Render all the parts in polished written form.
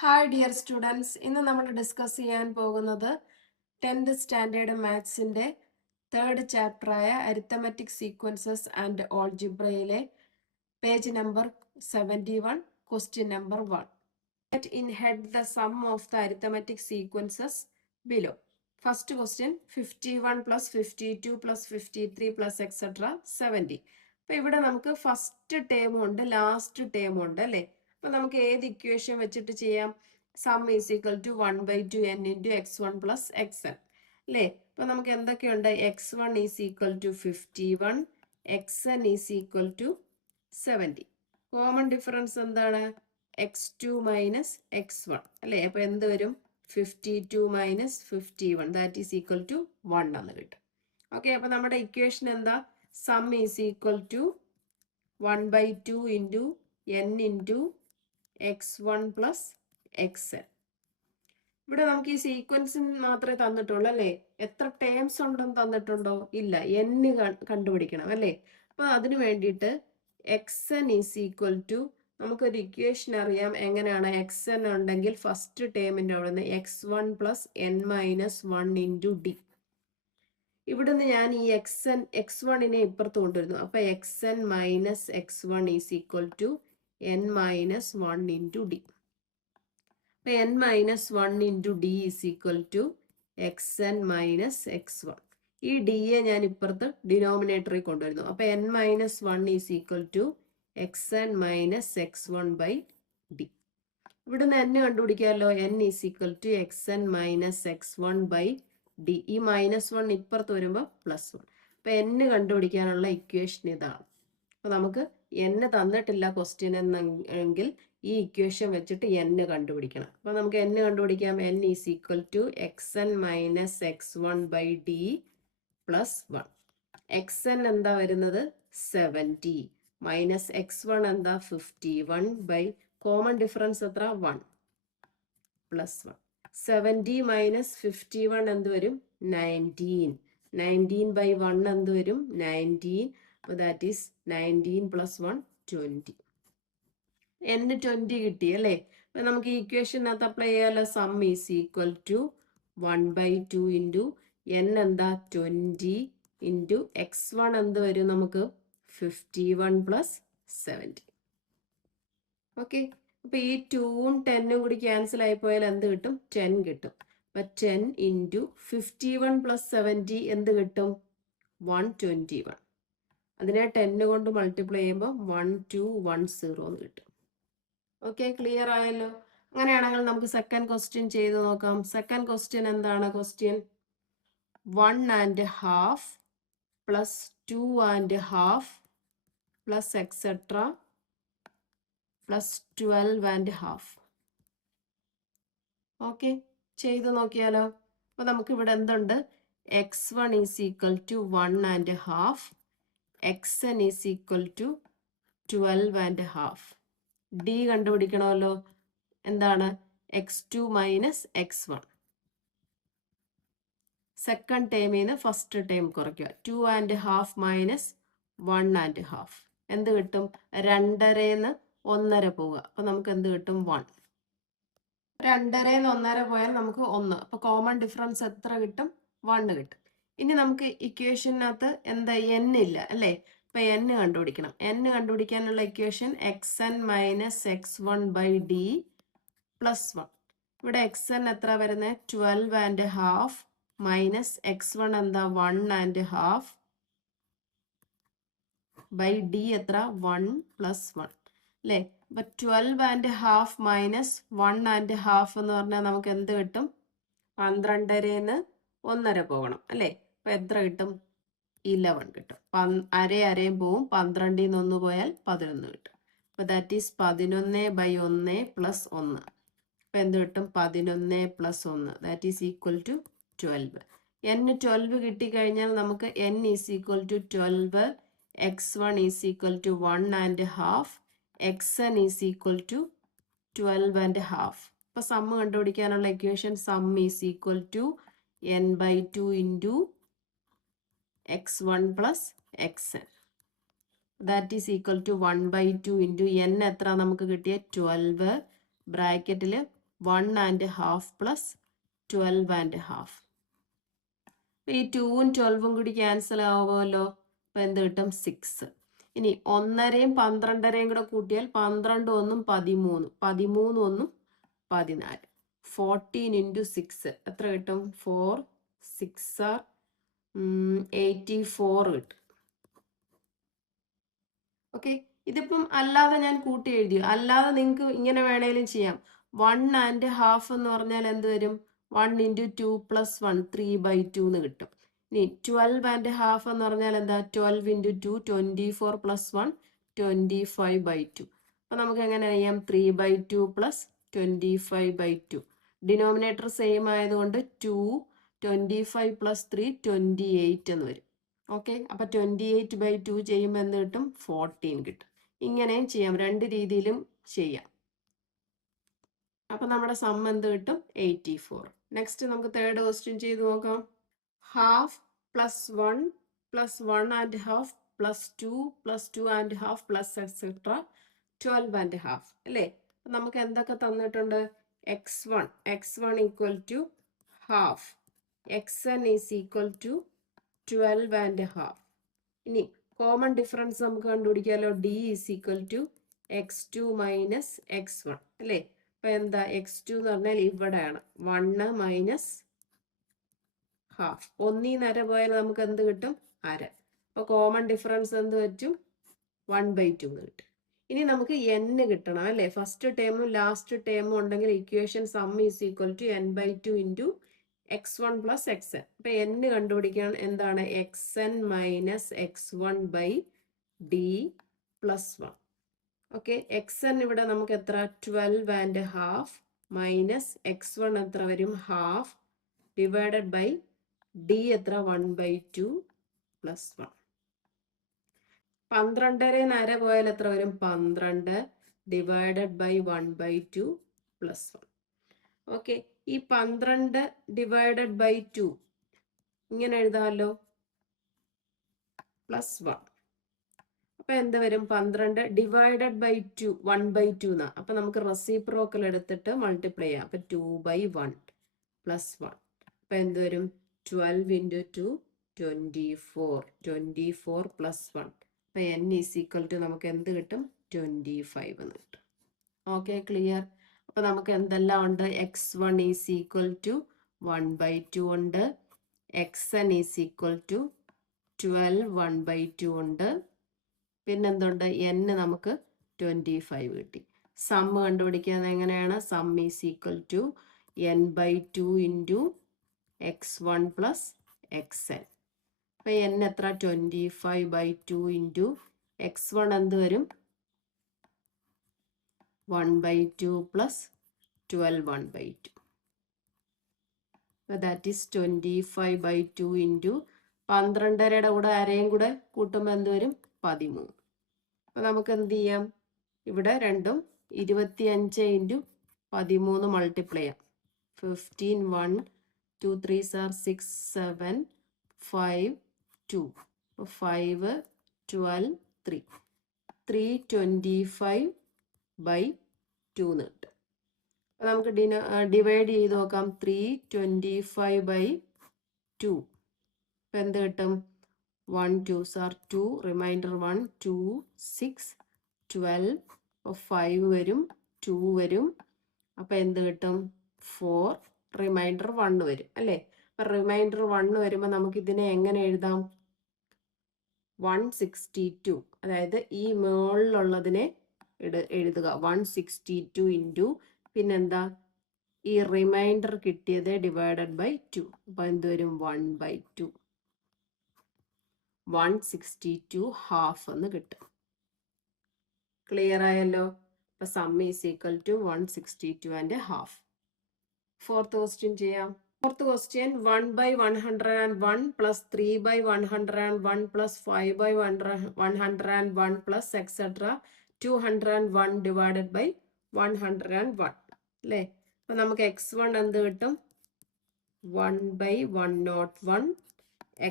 Hi dear students, ഇന്ന് നമ്മൾ discuss ചെയ്യാൻ പോകുന്നത് 10th സ്റ്റാൻഡേർഡ് മാത്സിൻ്റെ 3rd ചാപ്റ്ററായ അരിത്തമെറ്റിക് സീക്വൻസസ് ആൻഡ് ഓൾജിബ്രയിലെ page number 71, question number 1. Let in head the sum of the arithmetic sequences below. First question, 51 plus 52 plus 53 plus etc. 70. അപ്പോൾ ഇവിടെ നമുക്ക് ഫസ്റ്റ് ടേം ഉണ്ട്, ലാസ്റ്റ് ടേം ഉണ്ട് അല്ലേ. അപ്പോൾ നമുക്ക് ഏത് ഇക്വേഷൻ വെച്ചിട്ട് ചെയ്യാം? Sum is equal to 1/2 n into x1 plus xn അല്ലേ. അപ്പോൾ നമുക്ക് എന്തൊക്കെയുണ്ട്? x1 is equal to 51, xn is equal to 70. Common difference എന്താണ്? x2 മൈനസ് x1 അല്ലേ. അപ്പോൾ എന്ത് വരും? 52 minus 51 that is equal to 1 എന്ന് കിട്ടും. ഓക്കെ, അപ്പോൾ നമ്മുടെ ഇക്വേഷൻ എന്താ? Sum is equal to 1/2 into n into x1 plus xn. ഇവിടെ നമുക്ക് ഈ സീക്വൻസിന് മാത്രമേ തന്നിട്ടുള്ളൂ അല്ലേ. എത്ര ടേംസ് ഉണ്ടെന്ന് തന്നിട്ടുണ്ടോ? ഇല്ല. n കണ്ടുപിടിക്കണം അല്ലേ. അപ്പോൾ അതിന് വേണ്ടിയിട്ട് xn ഈസ് ഈക്വൽ ടു, നമുക്കൊരു ഇക്വേഷൻ അറിയാം എങ്ങനെയാണ്. xn ഉണ്ടെങ്കിൽ ഫസ്റ്റ് ടേമിൻ്റെ അവിടെ നിന്ന് x1 plus n minus 1 into D. ഇവിടുന്ന് ഞാൻ ഈ x1നെ ഇപ്പുറത്ത് കൊണ്ടുവരുന്നു. അപ്പോൾ xn minus x1 is equal to n minus 1 into D. അപ്പോൾ n minus 1 into D is equal to xn minus x1. ഈ ഡിയെ ഞാൻ ഇപ്പുറത്ത് ഡിനോമിനേറ്ററിൽ കൊണ്ടുവരുന്നു. അപ്പോൾ n minus 1 is equal to xn minus x1 by D. ഇവിടുന്ന് n കണ്ടുപിടിക്കാമല്ലോ. n is equal to xn minus x1 by D. ഈ മൈനസ് 1 ഇപ്പുറത്ത് വരുമ്പോൾ പ്ലസ് 1. അപ്പോൾ n കണ്ടുപിടിക്കാനുള്ള ഇക്വേഷൻ ഇതാണ്. അപ്പോൾ നമുക്ക് n തന്നിട്ടില്ല ക്വസ്റ്റ്യൻ എന്നെങ്കിൽ ഈ ഇക്വേഷൻ വെച്ചിട്ട് n കണ്ടുപിടിക്കണം. അപ്പോൾ നമുക്ക് n കണ്ടുപിടിക്കാം. n is equal to xn minus x1 by D plus 1. xn എന്താ വരുന്നത്? 70 മൈനസ് x1 എന്താ? 51 ബൈ കോമൺ ഡിഫറൻസ് എത്ര? 1 പ്ലസ് 1. 70 മൈനസ് 51 എന്ത് വരും? 19. 19 ബൈ 1 എന്ത് വരും? 19. അപ്പോൾ ദാറ്റ് ഈസ് 19 പ്ലസ് 1 20. n 20 കിട്ടി അല്ലേ. അപ്പോൾ നമുക്ക് ഈ ഇക്വേഷനകത്ത് അപ്ലൈ ചെയ്യാമല്ലോ. Sum is equal to 1/2 into n എന്താ? 20 ഇൻറ്റു x1 എന്ത് വരും നമുക്ക്? 51 പ്ലസ് 70. ഓക്കെ, അപ്പോൾ ഈ 2ഉം 10ഉം കൂടി ക്യാൻസൽ ആയി പോയാൽ എന്ത് കിട്ടും? 10 കിട്ടും. അപ്പോൾ 10 ഇൻറ്റു 51 പ്ലസ് 70 എന്ത് കിട്ടും? 121. അതിനെ 10 കൊണ്ട് മൾട്ടിപ്ലൈ ചെയ്യുമ്പോൾ 1210 എന്ന് കിട്ടും. ഓക്കെ, ക്ലിയർ ആയല്ലോ. അങ്ങനെയാണെങ്കിൽ നമുക്ക് സെക്കൻഡ് ക്വസ്റ്റ്യൻ ചെയ്ത് നോക്കാം. സെക്കൻഡ് ക്വസ്റ്റ്യൻ എന്താണ്? Question 1.5 plus 2.5 plus etcetera plus 12.5. Okay, ചെയ്ത് നോക്കിയാലോ. അപ്പോൾ നമുക്ക് ഇവിടെ എന്തുണ്ട്? x1 is equal to 1.5, xn is equal to 12.5. D കണ്ടുപിടിക്കണമല്ലോ. എന്താണ്? x2 minus x1. സെക്കൻഡ് ടേമിൽ നിന്ന് ഫസ്റ്റ് ടേം കുറയ്ക്കുക. 2.5 മൈനസ് 1.5 എന്ത് കിട്ടും? 2.5 1.5 പോവുക. അപ്പോൾ നമുക്ക് എന്ത് കിട്ടും? 1. 2.5 1.5 പോയാൽ നമുക്ക് 1. അപ്പോൾ കോമൺ ഡിഫറൻസ് എത്ര കിട്ടും? 1 കിട്ടും. ഇനി നമുക്ക് ഇക്വേഷനകത്ത് എന്താ? n ഇല്ല അല്ലേ. അപ്പോൾ n കണ്ടുപിടിക്കണം. n കണ്ടുപിടിക്കാനുള്ള equation xn minus x1 by D plus 1. ഇവിടെ xn എത്ര വരുന്നത്? 12.5 മൈനസ് x1 എന്താ? 1.5 ബൈ ഡി എത്ര? 1 പ്ലസ് 1 അല്ലേ. അപ്പോൾ 12.5 മൈനസ് 1.5 എന്ന് പറഞ്ഞാൽ നമുക്ക് എന്ത് കിട്ടും? 12.5 1.5 പോകണം അല്ലേ. അപ്പോൾ എത്ര കിട്ടും? 11 കിട്ടും. അരയും പോവും. 12 1 പോയാൽ 11 കിട്ടും. അപ്പോൾ ദാറ്റ് ഈസ് 11/1 പ്ലസ് 1. അപ്പോൾ എന്ത് കിട്ടും? 11 plus 1 that is equal to 12. n 12 കിട്ടിക്കഴിഞ്ഞാൽ നമുക്ക് n is equal to 12, x1 is equal to 1.5, xn is equal to 12.5. അപ്പോൾ സമ്മ് കണ്ടുപിടിക്കാനുള്ള equation sum is equal to n/2 into x1 plus xn that is equal to 1/2 into n എത്ര നമുക്ക് കിട്ടിയ? 12 ബ്രാക്കറ്റിൽ 1.5 plus 12.5. ഈ 2ഉം 12ഉം കൂടി ക്യാൻസൽ ആവുമല്ലോ. അപ്പം എന്ത് കിട്ടും? 6. ഇനി 1.5യും 12.5യും കൂടെ കൂട്ടിയാൽ 12 1 13, 13 1 14. 14 into 6 എത്ര കിട്ടും? 4 6 84 കിട്ടും. ഓക്കെ, ഇതിപ്പം അല്ലാതെ ഞാൻ കൂട്ടി എഴുതി. അല്ലാതെ നിങ്ങൾക്ക് ഇങ്ങനെ വേണേലും ചെയ്യാം. 1.5 എന്ന് പറഞ്ഞാൽ എന്ത് വരും? 1 into 2 plus 1 3/2 എന്ന് കിട്ടും. ഇനി 12.5 എന്ന് പറഞ്ഞാൽ എന്താ? 12 into 2 24 plus 1 25/2. അപ്പൊ നമുക്ക് എങ്ങനെ അറിയാം? 3/2 plus 25/2. ഡിനോമിനേറ്റർ സെയിം ആയതുകൊണ്ട് 2 25 plus 3 28 എന്ന് വരും. ഓക്കെ, അപ്പൊ 28/2 ചെയ്യുമ്പോൾ എന്ത് കിട്ടും? 14 കിട്ടും. ഇങ്ങനെയും ചെയ്യാം, രണ്ട് രീതിയിലും ചെയ്യാം. അപ്പൊ നമ്മുടെ സം എന്ത് കിട്ടും? 84. നെക്സ്റ്റ് നമുക്ക് തേർഡ് ക്വസ്റ്റ്യൻ ചെയ്ത് നോക്കാം. Half plus 1 plus 1.5 plus 2 plus 2.5 plus etcetera 12.5 അല്ലേ? നമുക്ക് എന്തൊക്കെ തന്നിട്ടുണ്ട്? x1 equal to half, xn is equal to 12.5. ഇനി കോമൺ ഡിഫറൻസ് നമുക്ക് കണ്ടുപിടിക്കാമല്ലോ. d is equal to x2 minus x1 അല്ലേ? അപ്പൊ എന്താ? x2 എന്ന് പറഞ്ഞാൽ ഇവിടെയാണ് 1 മൈനസ് ഹാഫ്. 1 അര പോയാൽ നമുക്ക് എന്ത് കിട്ടും? അര. അപ്പൊ കോമൺ ഡിഫറൻസ് എന്ത് പറ്റും? 1/2 എന്ന് കിട്ടും. ഇനി നമുക്ക് n കിട്ടണം അല്ലേ? ഫസ്റ്റ് ടേമും ലാസ്റ്റ് ടേമും ഉണ്ടെങ്കിൽ equation sum is equal to n/2 into x1 plus xn. അപ്പൊ n കണ്ടുപിടിക്കാൻ എന്താണ്? xn minus x1 by d plus 1. Okay, xn ഇവിടെ നമുക്ക് എത്ര? 12.5 മൈനസ് x1 എത്ര വരും? ഹാഫ് ഡിവൈഡഡ് ബൈ d എത്ര? 1/2 പ്ലസ് 1. 12 അര പോയാൽ എത്ര വരും? 12 ഡിവൈഡഡ് ബൈ 1/2 പ്ലസ് 1. ഓക്കെ, ഈ 12 ഡിവൈഡഡ് ബൈ 2 ഇങ്ങനെ എഴുതാമല്ലോ, പ്ലസ് 1. അപ്പൊ എന്ത് വരും? 12 ഡിവൈഡഡ് ബൈ 2 1/2 എന്നാ. അപ്പൊ നമുക്ക് റെസിപ്രോക്കൽ എടുത്തിട്ട് മൾട്ടിപ്ലൈ ചെയ്യാം. അപ്പൊ 2/1 പ്ലസ് 1. അപ്പൊ എന്ത് വരും? 12 into 2 24. 24 plus 1. അപ്പൊ n ഈസ് ഈക്വൽ ടു നമുക്ക് എന്ത് കിട്ടും? 25 എന്ന് കിട്ടും. Okay, clear. അപ്പൊ നമുക്ക് എന്തെല്ലാം ഉണ്ട്? x1 ഈസ് ഈക്വൽ ടു 1/2 ഉണ്ട്, xn ഈസ് ഈക്വൽ ടു 12 1/2 ഉണ്ട്, പിന്നെന്തുണ്ട്? n നമുക്ക് 25 കിട്ടി. സം കണ്ടുപിടിക്കാൻ എങ്ങനെയാണ്? Sum is equal to n/2 into x1 plus xn. അപ്പൊ n എത്ര? 25/2 ഇൻറ്റു x1 എന്ത് വരും? 1/2 പ്ലസ് 12 1/2. ദാറ്റ് ഈസ് 25/2 ഇൻറ്റു 12 കൂടെ അരയും കൂടെ കൂട്ടുമ്പോൾ എന്ത് വരും? 13. അപ്പൊ നമുക്ക് എന്ത് ചെയ്യാം? ഇവിടെ രണ്ടും 25 ഇൻറ്റു 13 മൾട്ടിപ്ലൈ ചെയ്യാം. 15 1 2 3s are 6 7 5 2. 5 12 3 325/2 എന്ന് കിട്ടും. അപ്പൊ നമുക്ക് ഡിവൈഡ് ചെയ്ത് നോക്കാം. 325/2. അപ്പൊ എന്ത് കിട്ടും? 1 2s are 2, റിമൈൻഡർ 1 2 6 12. 5 വരും, 2 വരും. അപ്പൊ എന്ത് കിട്ടും? 4, റിമൈൻഡർ 1 വരും അല്ലേ? അപ്പൊ റിമൈൻഡർ 1 വരുമ്പോൾ നമുക്ക് ഇതിനെ എങ്ങനെ എഴുതാം? 162. അതായത് ഈ മുകളിലുള്ളതിനെ എഴുതുക. 162 ഇൻറ്റു പിന്നെന്താ? ഈ റിമൈൻഡർ കിട്ടിയത് ഡിവൈഡഡ് ബൈ 2. അപ്പൊ എന്ത് വരും? 1/2. 162 ഹാഫ് എന്ന് കിട്ടും. ക്ലിയർ ആയല്ലോ? അപ്പൊ sum is equal to 162.5. Fourth question ചെയ്യാം. Fourth question 1/101 plus 3/101 plus 5/101 plus etcetera 201 divided by 101 അല്ലേ? അപ്പൊ നമുക്ക് x1 എന്ത് കിട്ടും? 1/101.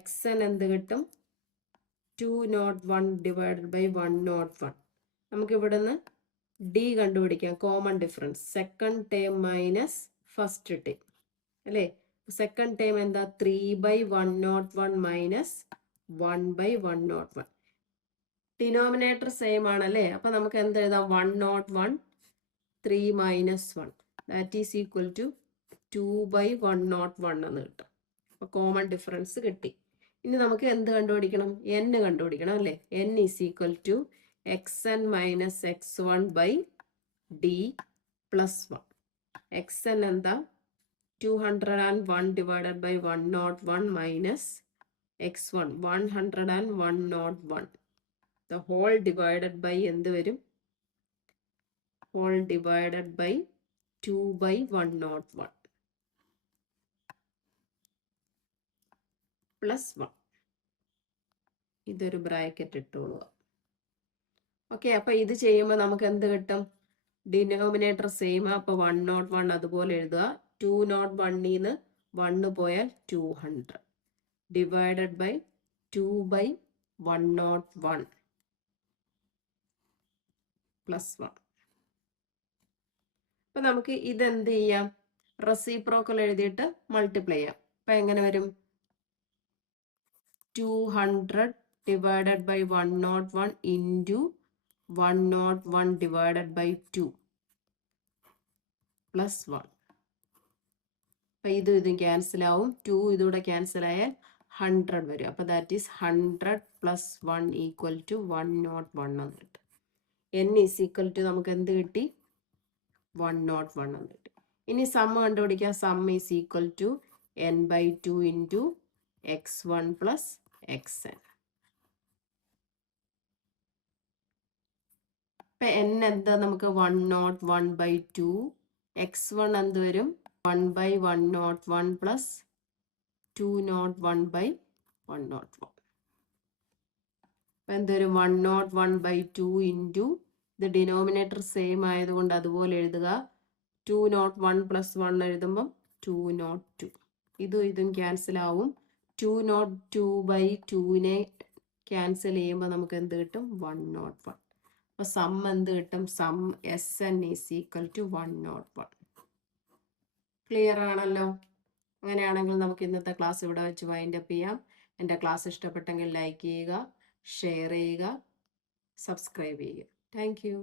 xn എന്ത് കിട്ടും? 201 ഡിവൈഡഡ് ബൈ 101. നമുക്ക് ഇവിടുന്ന് ഡി കണ്ടുപിടിക്കാം, common difference. Second term minus first term അല്ലേ? സെക്കൻഡ് ടേം എന്താ? 3/101 മൈനസ് 1/101. ഡിനോമിനേറ്റർ സെയിം ആണല്ലേ? അപ്പൊ നമുക്ക് എന്ത് എഴുതാം? 101 3 minus 1 that is equal to 2/101 എന്ന് കിട്ടും. അപ്പൊ കോമൺ ഡിഫറൻസ് കിട്ടി. ഇനി നമുക്ക് എന്ത് കണ്ടുപിടിക്കണം? n കണ്ടുപിടിക്കണം അല്ലേ? n is equal to xn minus x1/d plus 1. xn എന്താ? 201 divided by 101 minus x1 101. The whole divided by എന്ത് വരും? whole divided by 2/101 plus 1. ഇതൊരു ബ്രാക്കറ്റ് ഇട്ടോളുക. ഓക്കെ, അപ്പൊ ഇത് ചെയ്യുമ്പോൾ നമുക്ക് എന്ത് കിട്ടും? ഡിനോമിനേറ്റർ സെയിം, അപ്പൊ 101 അതുപോലെ എഴുതുക. 201 1 പോയാൽ 200 ഡിവൈഡഡ് ബൈ 2/101 പ്ലസ് 1. അപ്പൊ നമുക്ക് ഇതെന്ത് ചെയ്യാം? റെസിപ്രോക്കൽ എഴുതിയിട്ട് മൾട്ടിപ്ലൈ ചെയ്യാം. അപ്പൊ എങ്ങനെ വരും? 200 divided by 101 into 101 divided by 2 plus 1. അപ്പൊ ഇതും ക്യാൻസൽ ആവും. 2 ഇതൂടെ ക്യാൻസൽ ആയാൽ 100 വരും. അപ്പൊ that is 100 plus 1 equal to 101 എന്ന് കിട്ടും. n ഈസ് ഈക്വൽ ടു നമുക്ക് എന്ത് കിട്ടി? 101 എന്ന് കിട്ടി. ഇനി സം കണ്ടുപിടിക്കാം. Sum is equal to n/2 into x1 plus xn. ഇപ്പൊ n എന്താ? നമുക്ക് 101/2. x1 എന്ത് വരും? 1/101 പ്ലസ് 201/101. അപ്പൊ എന്തൊരു 101/2 ഇൻറ്റു, ഇത് ഡിനോമിനേറ്റർ സെയിം ആയതുകൊണ്ട് അതുപോലെ എഴുതുക. 201 പ്ലസ് 1 എഴുതുമ്പം 202. ഇതും ക്യാൻസൽ ആവും. 202/2 ക്യാൻസൽ ചെയ്യുമ്പോൾ നമുക്ക് എന്ത് കിട്ടും? 101. അപ്പൊ സം എന്ത് കിട്ടും? Sum Sn is equal to 101. Clear ആണല്ലോ? അങ്ങനെയാണെങ്കിൽ നമുക്ക് ഇന്നത്തെ ക്ലാസ് ഇവിടെ വെച്ച് വൈൻഡ് അപ്പ് ചെയ്യാം. എൻ്റെ ക്ലാസ് ഇഷ്ടപ്പെട്ടെങ്കിൽ ലൈക്ക് ചെയ്യുക, ഷെയർ ചെയ്യുക, സബ്സ്ക്രൈബ് ചെയ്യുക. Thank you.